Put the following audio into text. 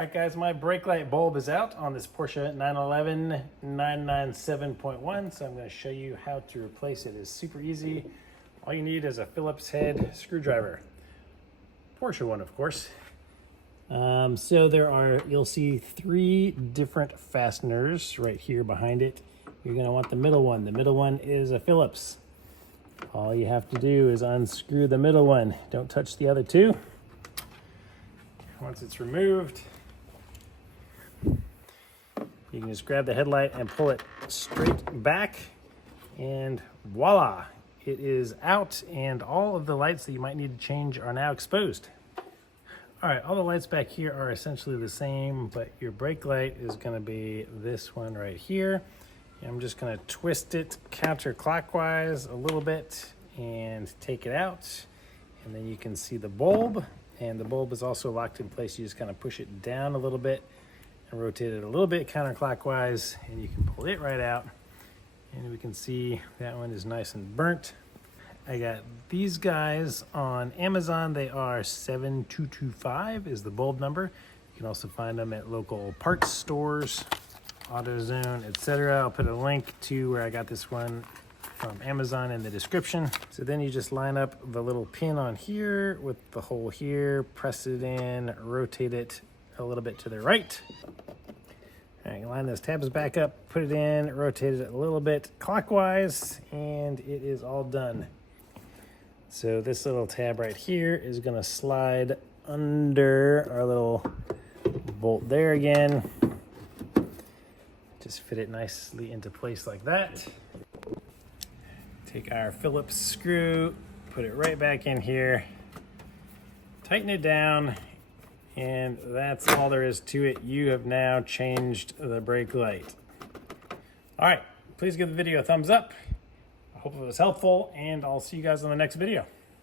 All right, guys, my brake light bulb is out on this Porsche 911 997.1, so I'm going to show you how to replace it. It's super easy. All you need is a Phillips head screwdriver. Porsche one, of course. So you'll see 3 different fasteners right here behind it. You're going to want the middle one. The middle one is a Phillips. All you have to do is unscrew the middle one. Don't touch the other 2. Once it's removed, you can just grab the headlight and pull it straight back, and voila, it is out, and all of the lights that you might need to change are now exposed. All right, all the lights back here are essentially the same, but your brake light is going to be this one right here. And I'm just going to twist it counterclockwise a little bit and take it out, and then you can see the bulb, and the bulb is also locked in place. You just kind of push it down a little bit and rotate it a little bit counterclockwise, and you can pull it right out, and we can see that one is nice and burnt. I got these guys on Amazon. They are 7225 is the bulb number. You can also find them at local parts stores, AutoZone, etc. I'll put a link to where I got this one from Amazon in the description. So then you just line up the little pin on here with the hole here, press it in, rotate it a little bit to the right. All right, line those tabs back up, put it in, rotate it a little bit clockwise, and it is all done. So this little tab right here is gonna slide under our little bolt there again. Just fit it nicely into place like that. Take our Phillips screw, put it right back in here, tighten it down, and that's all there is to it. You have now changed the brake light. All right, please give the video a thumbs up. I hope it was helpful, and I'll see you guys on the next video.